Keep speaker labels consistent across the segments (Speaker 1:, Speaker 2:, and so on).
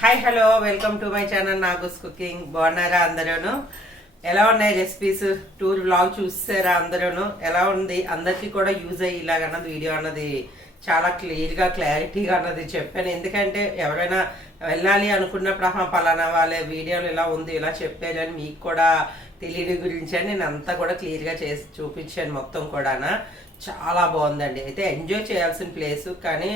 Speaker 1: Hi hello welcome to my channel Nagu's cooking. బాగున్నారా అందరూను? ఎలా ఉన్నాయి రెసిపీస్? టూర్ బ్లాగ్ చూసారా అందరూను? ఎలా ఉంది? అందరికీ కూడా యూజ్ అయ్యి ఇలాగన్నది వీడియో అన్నది చాలా క్లియర్గా క్లారిటీగా అన్నది చెప్పాను. ఎందుకంటే ఎవరైనా వెళ్ళాలి అనుకున్నప్పుడు ఆహా పలానా వాళ్ళ వీడియోలు ఇలా ఉంది ఇలా చెప్పారని మీకు కూడా తెలియని గురించి అని నేను అంతా కూడా క్లియర్గా చేసి చూపించాను మొత్తం కూడానా. చాలా బాగుందండి. అయితే ఎంజాయ్ చేయాల్సిన ప్లేస్ కానీ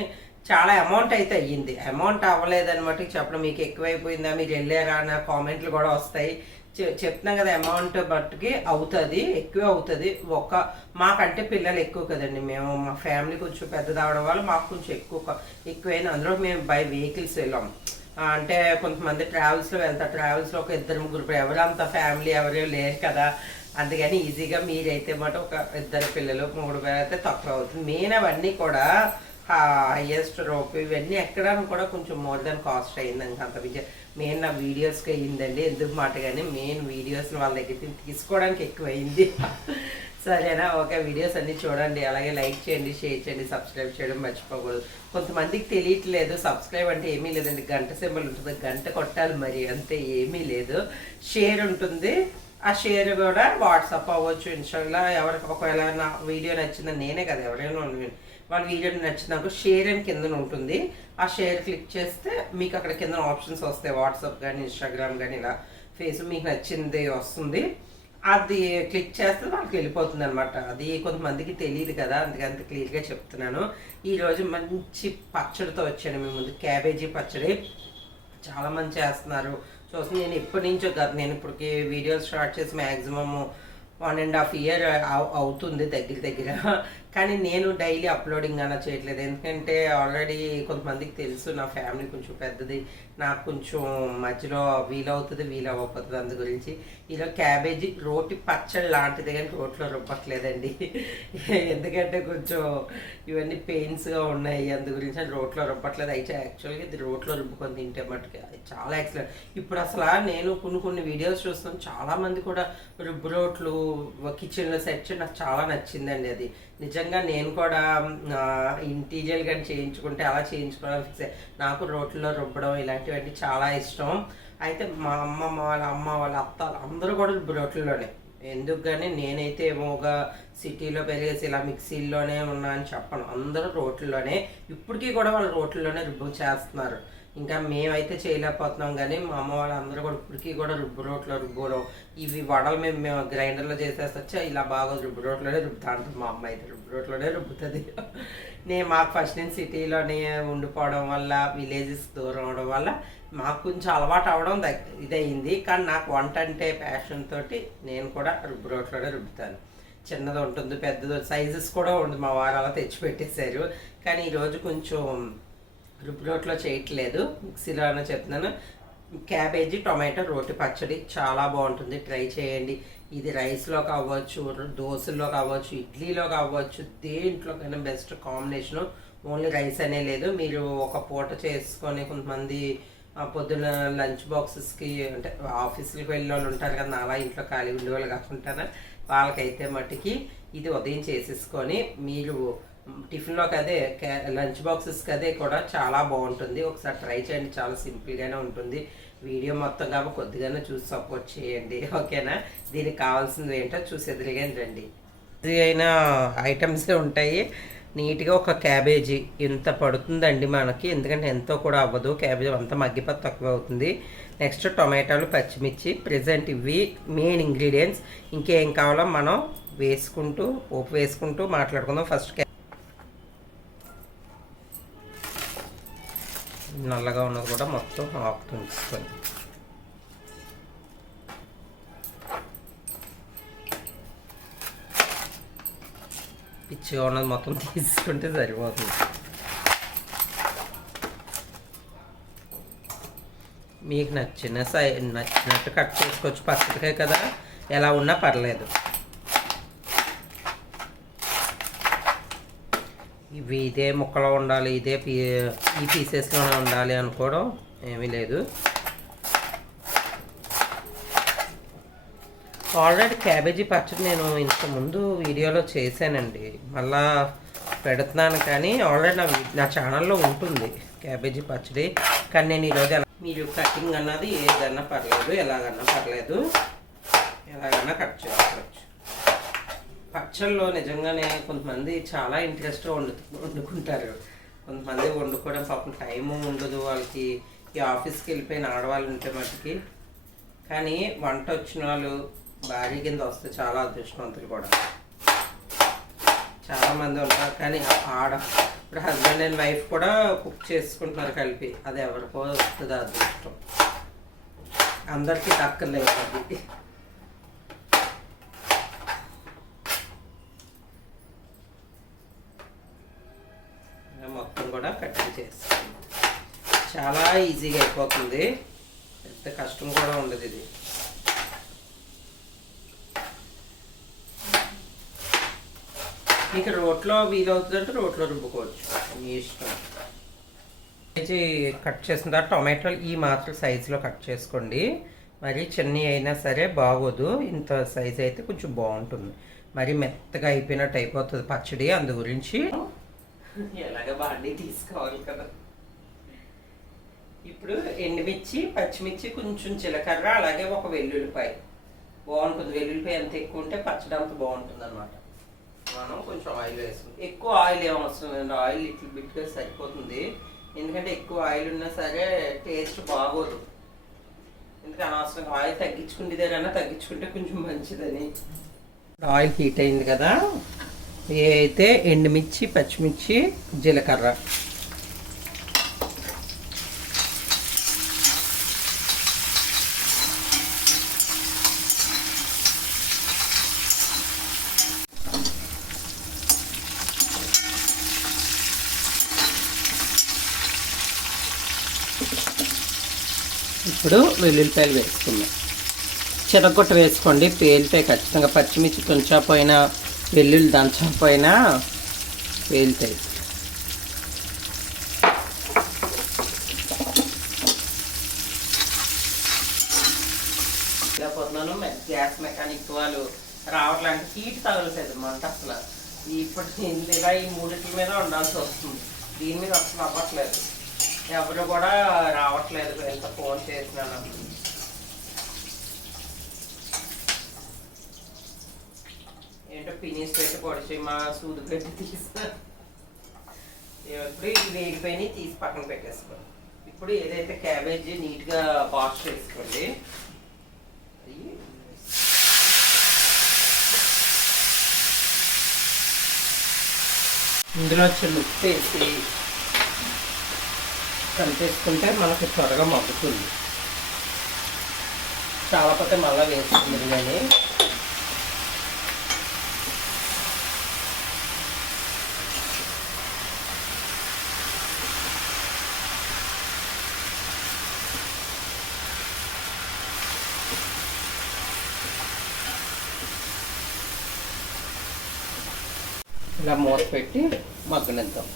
Speaker 1: చాలా అమౌంట్ అయితే అయ్యింది. అమౌంట్ అవ్వలేదన్నమాట చెప్పడం. మీకు ఎక్కువైపోయిందా? మీరు వెళ్ళారా అన్న కామెంట్లు కూడా వస్తాయి. చె- చెప్తున్నాం కదా అమౌంట్ బట్టుకి అవుతుంది ఎక్కువ అవుతుంది. ఒక మాకంటే పిల్లలు ఎక్కువ కదండి. మేము మా ఫ్యామిలీ కొంచెం పెద్దది అవడం వల్ల మాకు కొంచెం ఎక్కువ ఎక్కువైనా ఎక్కువైన అందులో మేము బై వెహికల్స్ వెళ్ళాం. అంటే కొంతమంది ట్రావెల్స్లో వెళ్తారు. ట్రావెల్స్లో ఒక ఇద్దరు ముగ్గురు ఎవరు అంత ఫ్యామిలీ ఎవరు లేరు కదా. అందుకని ఈజీగా మీరైతే మాట ఒక ఇద్దరు పిల్లలు మూడు పేరు అయితే తక్కువ అవుతుంది. మెయిన్ అవన్నీ కూడా హయ్యెస్ట్ రోప్ ఇవన్నీ ఎక్కడానికి కూడా కొంచెం మోర్ దెన్ కాస్ట్ అయ్యిందండి అంత విజయ మెయిన్ నా వీడియోస్కి అయ్యిందండి ఎందుకు మాట కానీ మెయిన్ వీడియోస్ వాళ్ళ దగ్గర తీసుకోవడానికి ఎక్కువ అయింది సరేనా ఓకే వీడియోస్ అన్నీ చూడండి అలాగే లైక్ చేయండి షేర్ చేయండి సబ్స్క్రైబ్ చేయడం మర్చిపోకూడదు. కొంతమందికి తెలియట్లేదు సబ్స్క్రైబ్ అంటే ఏమీ లేదండి గంట సింబల్ ఉంటుంది గంట కొట్టాలి మరి అంతే ఏమీ లేదు. షేర్ ఉంటుంది ఆ షేర్ కూడా వాట్సాప్ అవ్వచ్చు ఇన్స్టాగ్రామ్ ఎవరికి ఒకవేళ నా వీడియో నచ్చిందని నేనే కదా ఎవరైనా వాళ్ళ వీడియో నచ్చినాక షేర్ అని కింద ఉంటుంది. ఆ షేర్ క్లిక్ చేస్తే మీకు అక్కడ కింద ఆప్షన్స్ వస్తాయి. వాట్సాప్ కానీ ఇన్స్టాగ్రామ్ కానీ ఇలా ఫేస్ మీకు నచ్చింది వస్తుంది. అది క్లిక్ చేస్తే వాళ్ళకి వెళ్ళిపోతుంది అనమాట అది కొంతమందికి తెలియదు కదా అందుకే అంత క్లియర్గా చెప్తున్నాను. ఈరోజు మంచి పచ్చడితో వచ్చాను మీ ముందు. క్యాబేజీ పచ్చడి. చాలా మంది చేస్తున్నారు. చూసి నేను ఎప్పటి నుంచో కాదు నేను ఇప్పటికి వీడియోస్ స్టార్ట్ చేసి maximum one and half year అవుతుంది దగ్గర దగ్గర. కానీ నేను డైలీ అప్లోడింగ్ అలా చేయట్లేదు. ఎందుకంటే ఆల్రెడీ కొంతమందికి తెలుసు నా ఫ్యామిలీ కొంచెం పెద్దది నాకు కొంచెం మధ్యలో వీలవుతుంది వీలవ్వకపోతుంది అందు గురించి. ఇలా క్యాబేజీ రోటి పచ్చడి లాంటిది కానీ రోట్లో రుబ్బట్లేదండి. ఎందుకంటే కొంచెం ఇవన్నీ పెయిన్స్గా ఉన్నాయి అందు గురించి అని రోట్లో రుబ్బట్లేదు. అయితే యాక్చువల్గా ఇది రోట్లో రుబ్బుకొని తింటే మటుకు అది చాలా ఎక్సలెంట్. ఇప్పుడు అసలు నేను కొన్ని కొన్ని వీడియోస్ చూస్తాను. చాలామంది కూడా రుబ్బు రోట్లు కిచెన్లో సెట్ నాకు చాలా నచ్చిందండి అది. నిజంగా నేను కూడా ఇంటీరియర్ కానీ చేయించుకుంటే అలా చేయించుకోవడం ఫిక్స్ నాకు రోట్లో రుబ్బడం ఇలాంటివన్నీ చాలా ఇష్టం. అయితే మా అమ్మమ్మ వాళ్ళ అమ్మ వాళ్ళ అత్త అందరూ కూడా రోట్లలోనే ఎందుకు కానీ నేనైతే ఏమోగా సిటీలో పెరిగేసి ఇలా మిక్సీల్లోనే ఉన్నా అని చెప్పను. అందరూ రోట్లలోనే ఇప్పటికీ కూడా వాళ్ళు రోట్లలోనే రుబ్బు చేస్తున్నారు. ఇంకా మేమైతే చేయలేకపోతున్నాం కానీ మా అమ్మ వాళ్ళందరూ కూడా ఇప్పటికీ కూడా రుబ్బు రోట్లో రుబ్బుకోవడం. ఇవి వడలు మేము మేము గ్రైండర్లో చేసేస్తే ఇలా బాగా రుబ్బు రోట్లోనే రుబ్బుతా ఉంటుంది మా అమ్మ అయితే. రుబ్బు రోట్లోనే రుబ్బుతుంది. నేను మాకు ఫస్ట్ నేను సిటీలోనే ఉండిపోవడం వల్ల విలేజెస్ దూరం అవడం వల్ల మాకు కొంచెం అలవాటు అవడం దగ్- ఇదయింది. కానీ నాకు వంట అంటే ప్యాషన్ తోటి నేను కూడా రుబ్బు రోట్లోనే రుబ్బుతాను. చిన్నది ఉంటుంది పెద్దది సైజెస్ కూడా ఉంది మా వారు అలా తెచ్చిపెట్టేశారు కానీ ఈరోజు కొంచెం రోట్లో చేయట్లేదు. మిక్సీలోనే చెప్తున్నాను. క్యాబేజీ టొమాటో రోటి పచ్చడి చాలా బాగుంటుంది. ట్రై చేయండి. ఇది రైస్లోకి అవ్వచ్చు దోశల్లోకి అవ్వచ్చు ఇడ్లీలోకి అవ్వచ్చు దేంట్లోకైనా బెస్ట్ కాంబినేషను. ఓన్లీ రైస్ అనే లేదు. మీరు ఒక పూట చేసుకొని కొంతమంది పొద్దున లంచ్ బాక్సెస్కి అంటే ఆఫీసులకు వెళ్ళే వాళ్ళు ఉంటారు కదా అలా ఇంట్లో ఖాళీ ఉండే వాళ్ళు కాకుండా వాళ్ళకైతే మట్టుకి ఇది ఉదయం చేసేసుకొని మీరు టిఫిన్లోకి అదే లంచ్ బాక్సెస్కి అదే కూడా చాలా బాగుంటుంది. ఒకసారి ట్రై చేయండి చాలా సింపుల్గానే ఉంటుంది. వీడియో మొత్తం కాబట్టి కొద్దిగానే చూసి సపోర్ట్ చేయండి. ఓకేనా? దీనికి కావాల్సింది ఏంటో చూసేదిరిగాని రండి. ఇది అయిన ఐటమ్సే ఉంటాయి. నీట్గా ఒక క్యాబేజీ. ఇంత పడుతుందండి మనకి. ఎందుకంటే ఎంతో కూడా అవ్వదు. క్యాబేజీ అంతా మగ్గిపోతే తక్కువ అవుతుంది. నెక్స్ట్ టొమాటోలు పచ్చిమిర్చి ప్రజెంట్ ఇవి మెయిన్ ఇంగ్రీడియంట్స్. ఇంకేం కావాలో మనం వేసుకుంటూ ఉప్పు వేసుకుంటూ మాట్లాడుకుందాం. ఫస్ట్ నల్లగా ఉన్నది కూడా మొత్తం ఆకు తుంచుకొని పిచ్చిగా ఉన్నది మొత్తం తీసుకుంటే సరిపోతుంది. మీకు నచ్చిన సై నచ్చినట్టు కట్ చేసుకోవచ్చు. పచ్చడికాయ కదా ఎలా ఉన్నా పర్లేదు. ఇవి ఇదే ముక్కలో ఉండాలి ఇదే పీ ఈ పీసెస్లోనే ఉండాలి అనుకోవడం ఏమీ లేదు. ఆల్రెడీ క్యాబేజీ పచ్చడి నేను ఇంతకుముందు వీడియోలో చేశానండి. మళ్ళా పెడుతున్నాను కానీ ఆల్రెడీ నా నా ఛానల్లో ఉంటుంది క్యాబేజీ పచ్చడి. కానీ నేను ఈరోజు మీరు కటింగ్ అన్నది ఏదన్నా పర్లేదు ఎలాగన్నా పర్లేదు. ఎలాగన్నా కట్ చేసుకోవచ్చు పచ్చళ్ళు నిజంగానే కొంతమంది చాలా ఇంట్రెస్ట్గా వండు వండుకుంటారు. కొంతమంది వండుకోవడం పాపం టైము ఉండదు వాళ్ళకి. ఈ ఆఫీస్కి వెళ్ళిపోయిన ఆడవాళ్ళు ఉంటే మటుకి. కానీ వంట వచ్చిన వాళ్ళు భార్య కింద వస్తే చాలా అదృష్టవంతులు కూడా. చాలామంది ఉంటారు. కానీ ఆడ ఇప్పుడు హస్బెండ్ అండ్ వైఫ్ కూడా కుక్ చేసుకుంటున్నారు కలిపి. అది ఎవరికో వస్తుంది అదృష్టం. అందరికీ దక్కలేదు అది ఇలా మొత్తం కూడా కటింగ్ చేస్తాం చాలా ఈజీగా అయిపోతుంది. పెద్ద కష్టం కూడా ఉండదు ఇది. మీకు రోట్లో వీలవుతుందంటే రోట్లో రుబ్బుకోవచ్చు. మీ ఇష్టం. కట్ చేసిన తర్వాత టొమాటోలు ఈ మాత్రం సైజులో కట్ చేసుకోండి. మరి చిన్న అయినా సరే బాగోదు. ఇంత సైజ్ అయితే కొంచెం బాగుంటుంది. మరి మెత్తగా అయిపోయినట్టు అయిపోతుంది పచ్చడి. అందు గురించి ఎలాగ బాండి తీసుకోవాలి కదా. ఇప్పుడు ఎండుమిర్చి పచ్చిమిర్చి కొంచెం జీలకర్ర అలాగే ఒక వెల్లుల్లిపాయ. బాగుంటుంది. వెల్లుల్లిపాయ ఎంత ఎక్కువ ఉంటే పచ్చడి అంత బాగుంటుంది అనమాట మనం కొంచెం ఆయిల్ వేసుకుంటాం ఎక్కువ ఆయిల్ ఏం అవసరం లేదండి ఆయిల్ ఇట్లా బిట్గా సరిపోతుంది. ఎందుకంటే ఎక్కువ ఆయిల్ ఉన్నా సరే టేస్ట్ బాగోదు. ఎందుకంటే అనవసరంగా ఆయిల్ తగ్గించుకుంటేదేనా తగ్గించుకుంటే కొంచెం మంచిదని. ఆయిల్ హీట్ అయింది కదా. ఏ అయితే ఎండుమిర్చి పచ్చిమిర్చి జీలకర్ర ఇప్పుడు వెల్లుల్లిపాయలు వేసుకుందాం. చిరగొట్ట వేసుకోండి. పేలితే ఖచ్చితంగా పచ్చిమిర్చి తుంచకపోయినా వెల్లుల్లి దంచకపోయినా పేలుతాయి. లేకపోతున్నాను గ్యాస్ మెకానిక్ వాళ్ళు రావట్లేదు హీట్ తగలలేదు మంట అసలు. ఇప్పుడు ఇలా ఈ మూడిట్ల మీద ఉండాల్సి వస్తుంది. దీని మీద అసలు అవ్వట్లేదు. ఎవరు కూడా రావట్లేదు. ఎంత ఫోన్ చేసినాను ఏంటో పినీస్ పెట్టి పొడిచి మా సూది పెట్టి తీసిన ఇప్పుడు తీసి పక్కన పెట్టేసుకోండి ఇప్పుడు ఏదైతే క్యాబేజీ నీట్గా వాష్ చేసుకోండి. ఇందులో వచ్చి ఉప్పు వేసి కలిపేసుకుంటే మనకి త్వరగా మగ్గుతుంది. చాలా మళ్ళీ వేసుకుంది కానీ ఇలా మూత పెట్టి మగ్గనిద్దాం.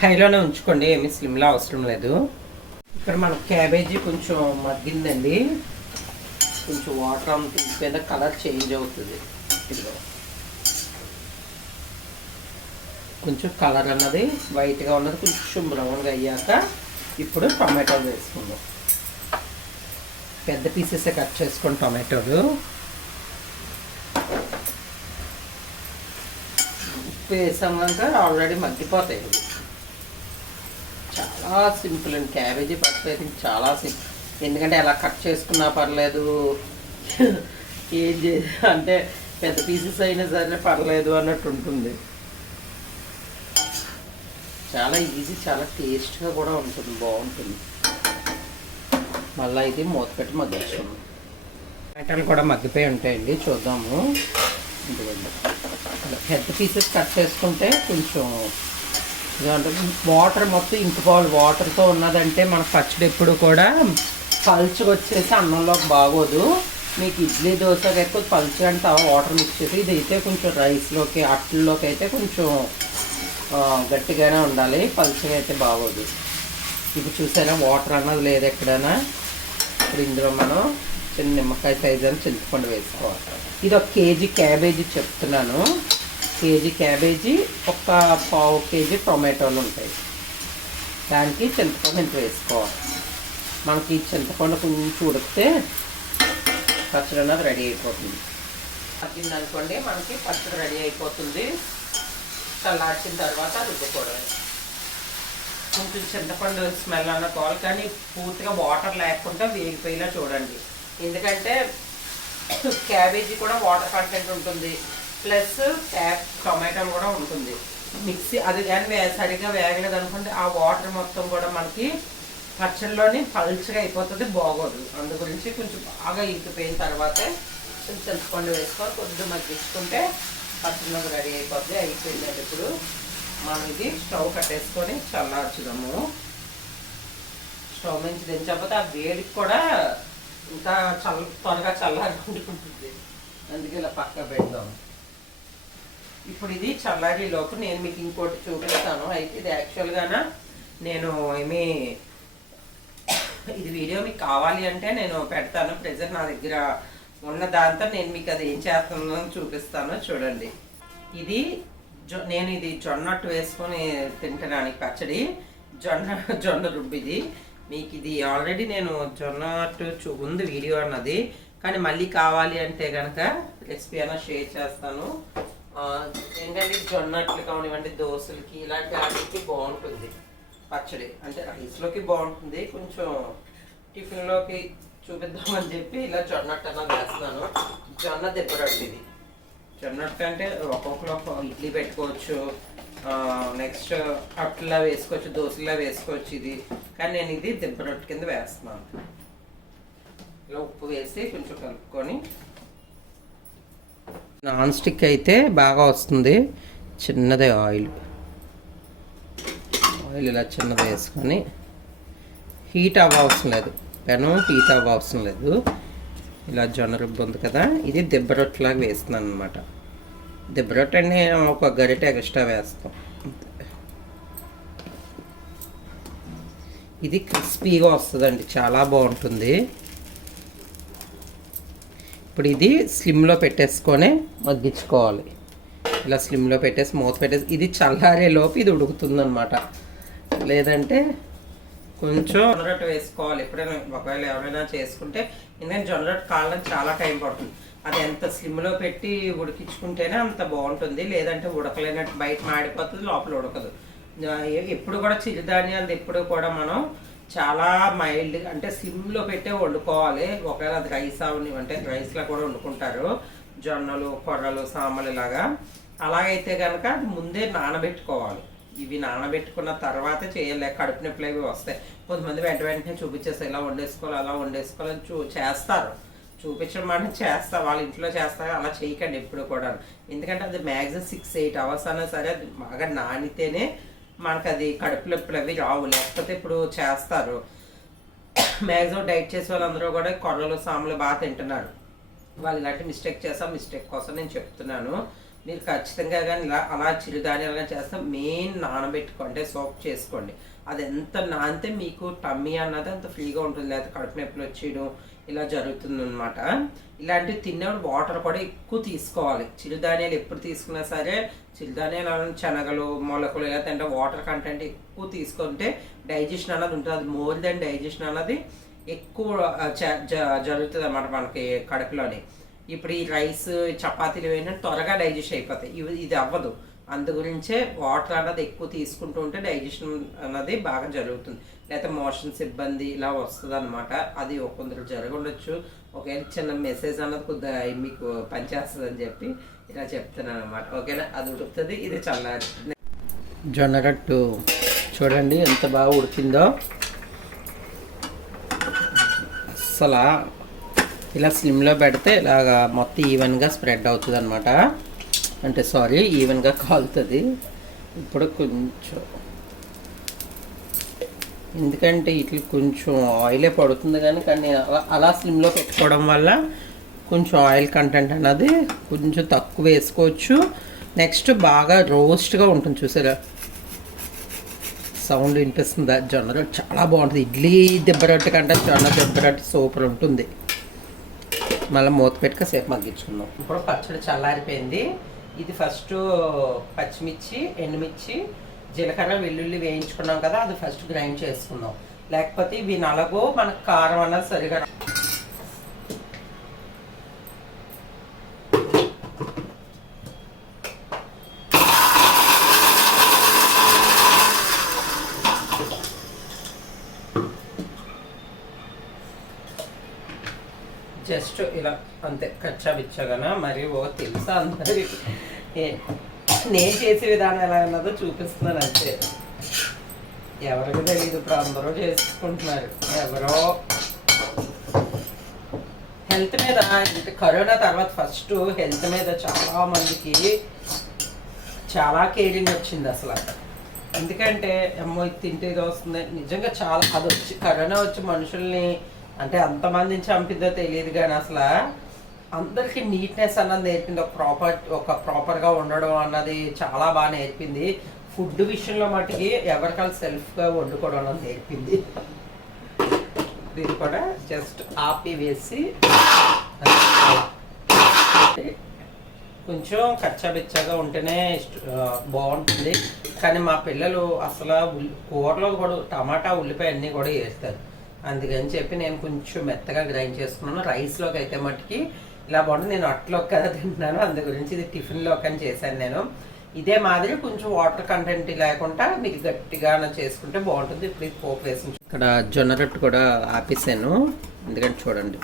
Speaker 1: హైలోనే ఉంచుకోండి ఏమి స్లిమ్లో అవసరం లేదు. ఇక్కడ మన క్యాబేజీ కొంచెం మగ్గిందండి. కొంచెం వాటర్ అంత మీద కలర్ చేంజ్ అవుతుంది. ఇదిగో. కొంచెం కలర్ అన్నది వైట్గా ఉన్నది కొంచెం బ్రౌన్గా అయ్యాక ఇప్పుడు టొమాటోలు వేసుకుందాం. పెద్ద పీసెస్ కట్ చేసుకోండి టొమాటోలు. ఉప్పు వేసాం కనుక ఆల్రెడీ మగ్గిపోతాయి. చాలా సింపుల్ అండి. క్యాబేజీ పచ్చడి అయితే చాలా సింపుల్ ఎందుకంటే ఎలా కట్ చేసుకున్నా పర్లేదు. ఏం చే అంటే పెద్ద పీసెస్ అయినా సరే పర్లేదు అన్నట్టు ఉంటుంది. చాలా ఈజీ చాలా టేస్ట్గా కూడా ఉంటుంది బాగుంటుంది. మళ్ళీ ఇది మూత పెట్టి మగ్గించుకుందాం. టమాటాలు కూడా మగ్గిపోయి ఉంటాయండి చూద్దాము. పెద్ద పీసెస్ కట్ చేసుకుంటే కొంచెం వాటర్ మొత్తం ఇంకిపోవాలి వాటర్తో ఉన్నదంటే మన పచ్చడి ఎప్పుడు కూడా పల్చగా వచ్చేసి అన్నంలోకి బాగోదు. మీకు ఇడ్లీ దోశ ఎక్కువ పల్చగా అంటే వాటర్ మిక్స్ చేసి ఇది అయితే కొంచెం రైస్లోకి అట్లలోకి అయితే కొంచెం గట్టిగానే ఉండాలి. పల్చగా అయితే బాగోదు. ఇప్పుడు చూసారా? వాటర్ అన్నది లేదు ఎక్కడైనా. ఇప్పుడు ఇందులో మనం చిన్న నిమ్మకాయ సైజ్ అని చింతపండు వేసుకోవాలి. ఇది ఒక కేజీ క్యాబేజీ చెప్తున్నాను. కేజీ క్యాబేజీ ఒక పావు కేజీ టొమాటోలు ఉంటాయి. దానికి చింతపండు ఇంత వేసుకోవాలి. మనకి చింతపండు కొంచెం ఉడికితే పచ్చడి అన్నది రెడీ అయిపోతుంది. పట్టింది అనుకోండి మనకి పచ్చడి రెడీ అయిపోతుంది. చల్లార్చిన తర్వాత రుద్దుకోవడమే కొంచెం చింతపండు స్మెల్ అన్న పోవాలి కానీ పూర్తిగా వాటర్ లేకుండా వేగిపోయేలా చూడండి. ఎందుకంటే క్యాబేజీ కూడా వాటర్ కంటెంట్ ఉంటుంది. ప్లస్ క్యాబ్ కూడా ఉంటుంది. మిక్సీ అది కానీ సరిగ్గా వేగలేదు అనుకుంటే ఆ వాటర్ మొత్తం కూడా మనకి పచ్చడిలోని పల్చగా అయిపోతుంది బాగోదు. అందు గురించి కొంచెం బాగా ఇంకిపోయిన తర్వాతే కొంచెం చింతపండు వేసుకొని కొద్దిగా మగ్గించుకుంటే పచ్చడిలోకి రెడీ అయిపోతుంది అయిపోయిందండి ఇప్పుడు మనం ఇది స్టవ్ కట్టేసుకొని చల్లార్చుదాము. స్టవ్ నుంచి దించకపోతే ఆ వేడికి కూడా ఇంకా చల్ల త్వరగా చల్లారుకుంటుంది అందుకే ఇలా పక్క పెడదాం. ఇప్పుడు ఇది చల్లారి లోపు నేను మీకు ఇంకోటి చూపిస్తాను. అయితే ఇది యాక్చువల్గానా నేను ఏమీ ఇది వీడియో మీకు కావాలి అంటే నేను పెడతాను. ప్రెజర్ నా దగ్గర ఉన్న దాంతో నేను మీకు అది ఏం చేస్తుందో చూపిస్తాను. చూడండి. ఇది జొ నేను ఇది జొన్నట్టు వేసుకొని తింటడానికి పచ్చడి. జొన్న జొన్న రుబ్బిది. మీకు ఇది ఆల్రెడీ నేను జొన్నట్టు చూ ఉంది వీడియో అన్నది. కానీ మళ్ళీ కావాలి అంటే కనుక రెసిపీ అయినా షేర్ చేస్తాను. ఏంటంటే జొన్నట్లు కానివ్వండి దోశలకి ఇలాంటి వాటికి బాగుంటుంది. పచ్చడి అంటే రైస్లోకి బాగుంటుంది. కొంచెం టిఫిన్లోకి చూపిద్దామని చెప్పి ఇలా జొన్నట్టు అలా వేస్తున్నాను. జొన్న దెబ్బరట్టు ఇది జొన్నట్టు అంటే ఒక్కొక్కరు ఇడ్లీ పెట్టుకోవచ్చు నెక్స్ట్ అట్లా వేసుకోవచ్చు దోశలా వేసుకోవచ్చు ఇది. కానీ నేను ఇది దిబ్బరొట్టు కింద వేస్తున్నాను. ఇలా ఉప్పు వేసి కొంచెం కలుపుకొని. నాన్ స్టిక్ అయితే బాగా వస్తుంది. చిన్నదే ఆయిల్. ఆయిల్ ఇలా చిన్నది వేసుకొని. హీట్ అవ్వవసరం లేదు. పెనం హీట్ అవ్వవసరం లేదు. ఇలా జొన్న రుబ్బు ఉంది కదా ఇది దిబ్బరొట్టులాగా వేస్తున్నాను అనమాట దెబ్బ రొట్టె ఒక గరిటె ఎక్స్ట్రా వేస్తాం. ఇది క్రిస్పీగా వస్తుందండి చాలా బాగుంటుంది. ఇప్పుడు ఇది స్లిమ్లో పెట్టేసుకొని మగ్గించుకోవాలి. ఇలా స్లిమ్లో పెట్టేసి మూత పెట్టేసి ఇది చల్లారే లోపు ఇది ఉడుకుతుందనమాట లేదంటే కొంచెం జొన్నరొట్ట వేసుకోవాలి. ఎప్పుడైనా ఒకవేళ ఎవరైనా చేసుకుంటే ఎందుకంటే జొన్న రొట్టె చాలా టైం పడుతుంది. అది ఎంత స్లిమ్లో పెట్టి ఉడికించుకుంటేనే అంత బాగుంటుంది. లేదంటే ఉడకలేనట్టు బయట మాడిపోతుంది లోపల ఉడకదు. ఎప్పుడు కూడా చిరుధాన్యాలు ఎప్పుడు కూడా మనం చాలా మైల్డ్ అంటే సిమ్లో పెట్టే వండుకోవాలి. ఒకవేళ అది రైస్ అవని అంటే రైస్లో కూడా వండుకుంటారు. జొన్నలు కొర్రలు సామలు ఇలాగా అలాగైతే కనుక అది ముందే నానబెట్టుకోవాలి. ఇవి నానబెట్టుకున్న తర్వాత చేయలే. కడుపు నొప్పులు అవి వస్తాయి. కొంతమంది వెంట వెంటనే చూపించేసి ఇలా వండేసుకోవాలి అలా వండేసుకోవాలని చూ చేస్తారు. చూపించడం అంటే చేస్తా వాళ్ళ ఇంట్లో చేస్తారు అలా చేయకండి ఎప్పుడు కూడా ఎందుకంటే అది మ్యాక్సిమం సిక్స్ ఎయిట్ అవర్స్ అన్నా సరే అది బాగా నానితేనే మనకు అది కడుపు నొప్పులు అవి రావు. లేకపోతే ఇప్పుడు చేస్తారు. మ్యాక్సిమం డైట్ చేసే వాళ్ళందరూ కూడా కొర్రలు సాములు బాగా తింటున్నారు. వాళ్ళు ఇలాంటి మిస్టేక్ చేసా మిస్టేక్ కోసం నేను చెప్తున్నాను. మీరు ఖచ్చితంగా కానీ ఇలా అలా చిరుధాన్యాలు కానీ చేస్తే మెయిన్ నానబెట్టుకోండి సోప్ చేసుకోండి. అది ఎంత నానితే మీకు టమ్మీ అన్నది అంత ఫ్రీగా ఉంటుంది. లేకపోతే కడుపు నొప్పులు వచ్చేయడం ఇలా జరుగుతుంది అనమాట ఇలాంటివి తిన్నప్పుడు వాటర్ కూడా ఎక్కువ తీసుకోవాలి. చిరుధాన్యాలు ఎప్పుడు తీసుకున్నా సరే చిరుధాన్యాలు శనగలు మొలకలు ఇలా తింటే వాటర్ కంటెంట్ ఎక్కువ తీసుకుంటే డైజెషన్ అన్నది ఉంటుంది. అది మోర్ దెన్ డైజెషన్ అన్నది ఎక్కువ జ- జరుగుతుంది అనమాట మనకి కడుపులోని. ఇప్పుడు ఈ రైస్ చపాతీలు ఏంటంటే త్వరగా డైజెస్ట్ అయిపోతాయి. ఇవి ఇది అవ్వదు. అందు గురించే వాటర్ అన్నది ఎక్కువ తీసుకుంటూ ఉంటే డైజెషన్ అన్నది బాగా జరుగుతుంది. లేకపోతే మోషన్స్ ఇబ్బంది ఇలా వస్తుంది అనమాట అది కొందరు జరగండొచ్చు. ఒకవేళ చిన్న మెసేజ్ అన్నది కొద్దిగా మీకు పనిచేస్తుంది అని చెప్పి ఇలా చెప్తున్నాను అనమాట ఓకేనా? అది ఉడుకుతుంది ఇది చల్లారి. జొన్నగట్టు చూడండి ఎంత బాగా ఉడికిందో. అసలు ఇలా స్లిమ్లో పెడితే ఇలాగా మొత్తం ఈవెన్గా స్ప్రెడ్ అవుతుంది అనమాట అంటే సారీ ఈవెన్గా కాలుతుంది. ఇప్పుడు కొంచెం ఎందుకంటే ఇట్లా కొంచెం ఆయిలే పడుతుంది కానీ కానీ అలా అలా స్లిమ్లో పెట్టుకోవడం వల్ల కొంచెం ఆయిల్ కంటెంట్ అన్నది కొంచెం తక్కువ వేసుకోవచ్చు. నెక్స్ట్ బాగా రోస్ట్గా ఉంటుంది చూసారా? సౌండ్ వినిపిస్తుంది? జొన్న రొట్టె చాలా బాగుంటుంది. ఇడ్లీ దెబ్బ రొట్టె కంటే జొన్న దెబ్బ రొట్టె సూపర్ ఉంటుంది. మళ్ళీ మూత పెట్టుక సేపు మగ్గించుకుందాం. ఇప్పుడు పచ్చడి చల్లారిపోయింది. ఇది ఫస్ట్ పచ్చిమిర్చి ఎండుమిర్చి జీలకర్ర వెల్లుల్లి వేయించుకున్నాం కదా అది ఫస్ట్ గ్రైండ్ చేసుకుందాం. లేకపోతే ఇవి నలగో మనకు కారం అన్నది సరిగా జస్ట్ ఇలా అంతే కచ్చా బిచ్చగన? మరి ఓ తెలుసా అందరి ఏ- నేను చేసే విధానం ఎలా ఉన్నదో చూపిస్తున్నాను అంతే. ఎవరికి తెలియదు ఇప్పుడు అందరూ చేసుకుంటున్నారు. ఎవరో హెల్త్ మీద అంటే కరోనా తర్వాత ఫస్ట్ హెల్త్ మీద చాలా మందికి చాలా కేరింగ్ వచ్చింది అసలు. ఎందుకంటే అమ్మో ఇది తింటే ఇది వస్తుంది. నిజంగా చాలా అది వచ్చి కరోనా వచ్చి మనుషుల్ని అంటే అంతమందిని చంపిద్దో తెలియదు కానీ అసలు అందరికీ నీట్నెస్ అన్నది నేర్పింది. ఒక ప్రాపర్ ఒక ప్రాపర్గా ఉండడం అన్నది చాలా బాగా నేర్పింది. ఫుడ్ విషయంలో మటుకి ఎవరికాలు సెల్ఫ్గా వండుకోవడం అన్నది నేర్పింది. ఇది కూడా జస్ట్ ఆపి వేసి కొంచెం కచ్చాబిచ్చాగా ఉంటేనే బాగుంటుంది. కానీ మా పిల్లలు అసలు కూరలో కూడా టమాటా ఉల్లిపాయ అన్నీ కూడా వేస్తారు అందుకని చెప్పి నేను కొంచెం మెత్తగా గ్రైండ్ చేసుకున్నాను. రైస్లోకి అయితే మట్టుకి ఇలా బాగుంటుంది నేను అట్లా కదా తింటున్నాను. అందు గురించి ఇది టిఫిన్లో అని చేశాను నేను. ఇదే మాదిరి కొంచెం వాటర్ కంటెంట్ లేకుండా మీకు గట్టిగా చేసుకుంటే బాగుంటుంది. ఇప్పుడు ఇది పోపు వేసి ఇక్కడ జొన్న రొట్టె కూడా ఆపేసాను. ఎందుకంటే చూడండి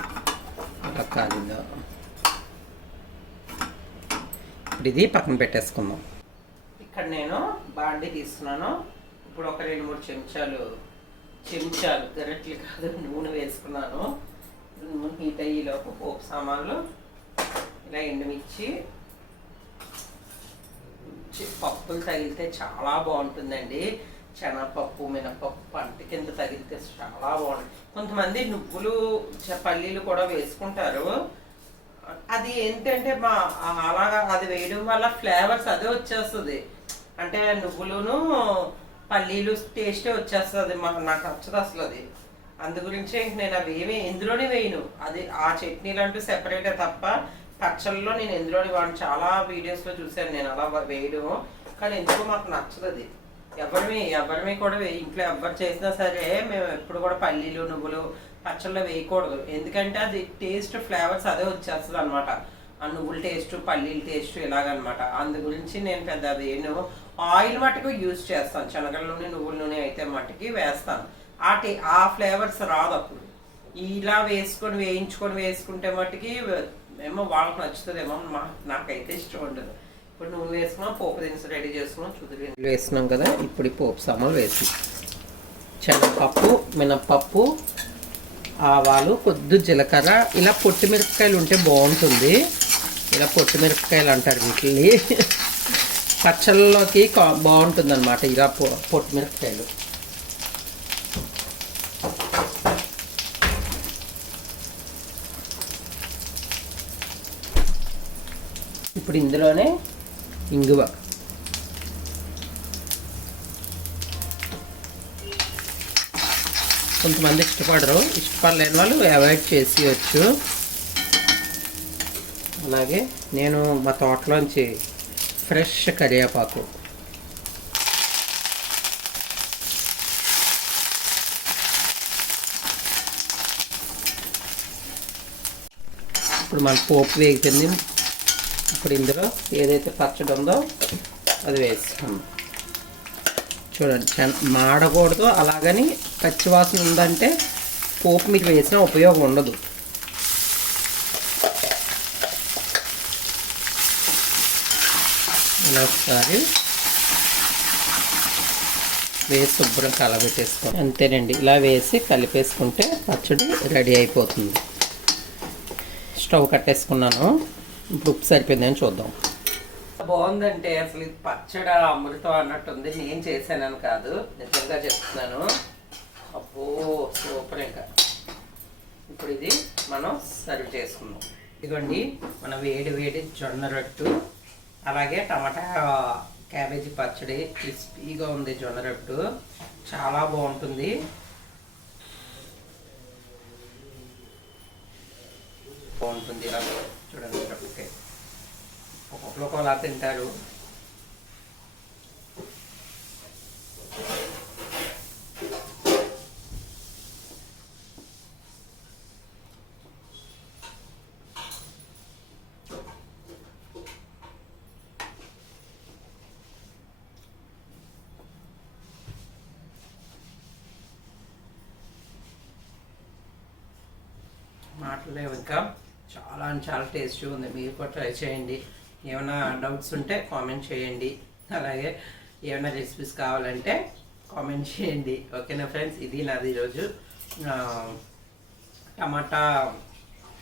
Speaker 1: అలా కాలిందో. ఇప్పుడు ఇది పక్కన పెట్టేసుకుందాం. ఇక్కడ నేను బాండి తీస్తున్నాను. ఇప్పుడు ఒక రెండు మూడు చెంచాలు చెంచాలు గరెట్లు కాదు నూనె వేసుకున్నాను. నూనె హీట్ అయ్యేలోపు పోపు సామాన్లు ఇలా ఎండుమిర్చి పప్పులు తగిలితే చాలా బాగుంటుందండి. శనగపప్పు మినపప్పు పంట కింద తగిలితే చాలా బాగుంటుంది. కొంతమంది నువ్వులు పల్లీలు కూడా వేసుకుంటారు. అది ఏంటంటే మా అలాగా అది వేయడం వల్ల ఫ్లేవర్స్ అదే వచ్చేస్తుంది. అంటే నువ్వులును పల్లీలు టేస్టే వచ్చేస్తుంది. మాకు నాకు నచ్చదు అసలు అది అందు గురించి ఇంక నేను అవి ఏమి ఎందులోనే వేయను. అది ఆ చట్నీలు అంటూ సెపరేటే తప్ప పచ్చళ్ళలో నేను ఎందులోని వాడిని చాలా వీడియోస్లో చూశాను. నేను అలా వేయడం కానీ ఎందుకో మాకు నచ్చదు అది. ఎవరిమి ఎవరిమి కూడా ఇంట్లో ఎవరు చేసినా సరే మేము ఎప్పుడు కూడా పల్లీలు నువ్వులు పచ్చళ్ళు వేయకూడదు. ఎందుకంటే అది టేస్ట్ ఫ్లేవర్స్ అదే వచ్చేస్తుంది అనమాట ఆ నువ్వుల టేస్ట్ పల్లీల టేస్ట్ ఇలాగనమాట అందు గురించి నేను పెద్ద వేయను ఆయిల్ మటుకు యూజ్ చేస్తాను. శనగల నూనె నువ్వుల నూనె అయితే మట్టుకి వేస్తాను. ఆ టే ఆ ఫ్లేవర్స్ రాదు అప్పుడు. ఇలా వేసుకొని వేయించుకొని వేసుకుంటే మట్టుకి ఏమో వాళ్ళకి నచ్చుతుందేమో మా నాకైతే ఇష్టం ఉండదు. ఇప్పుడు నూనె వేసుకున్నాం పోపు దినుసు రెడీ చేసుకున్నాం చుదురు వేసినాం కదా ఇప్పుడు ఈ పోపు సామాన్ వేసి. శనగపప్పు మినప్పప్పు ఆవాలు కొద్ది జీలకర్ర ఇలా పొట్టి మిరపకాయలు ఉంటే బాగుంటుంది. ఇలా పొట్టి మిరపకాయలు అంటారు వీటిని. పచ్చళ్ళలోకి బాగుంటుంది అనమాట ఇలా పొ పొట్టి మిరపకాయలు. ఇప్పుడు ఇందులోనే ఇంగువ. కొంతమంది ఇష్టపడరు. ఇష్టపడలేని వాళ్ళు అవాయిడ్ చేసేయచ్చు. అలాగే నేను మా తోటలోంచి ఫ్రెష్ కరివేపాకు. ఇప్పుడు మన పోపు వేగుతుంది ఇప్పుడు ఇందులో ఏదైతే పచ్చడి ఉందో అది వేస్తాం చూడండి మాడకూడదు అలాగని పచ్చివాసన ఉందంటే పోపు మీకు వేసిన ఉపయోగం ఉండదు. ఇలా ఒకసారి వేసి శుభ్రం కలబెట్టేసుకోండి. అంతేనండి ఇలా వేసి కలిపేసుకుంటే పచ్చడి రెడీ అయిపోతుంది. స్టవ్ కట్టేసుకున్నాను. ఇప్పుడు ఉప్పు సరిపోయిందని చూద్దాం. బాగుందంటే అసలు ఇది పచ్చడ అమృతం అన్నట్టుంది. నేను చేశానని కాదు. నిజంగా చెప్తున్నాను. అబ్బో సూపర్ ఇంకా. ఇప్పుడు ఇది మనం సర్వ్ చేసుకుందాం. ఇదిగోండి మన వేడి వేడి జొన్న రొట్టు అలాగే టమాటా క్యాబేజీ పచ్చడి క్రిస్పీగా ఉంది జొన్న రొట్టు. చాలా బాగుంటుంది. బాగుంటుంది ఇలా. చూడండి ఇక్కడ ఒక్కొక్కరు ఒకలా తింటారు మాటలే ఇంకా చాలా చాలా టేస్టీ ఉంది. మీరు కూడా ట్రై చేయండి. ఏమైనా డౌట్స్ ఉంటే కామెంట్ చేయండి. అలాగే ఏమైనా రెసిపీస్ కావాలంటే కామెంట్ చేయండి. ఓకేనా ఫ్రెండ్స్? ఇది నాది ఈరోజు టమాటా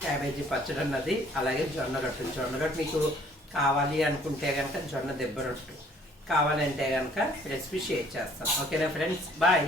Speaker 1: క్యాబేజీ పచ్చడి అన్నది అలాగే జొన్న రొట్టె జొన్న రొట్టె మీకు కావాలి అనుకుంటే కనుక జొన్న దెబ్బ రొట్టె. కావాలంటే కనుక రెసిపీ షేర్ చేస్తాం. ఓకేనా ఫ్రెండ్స్? బాయ్.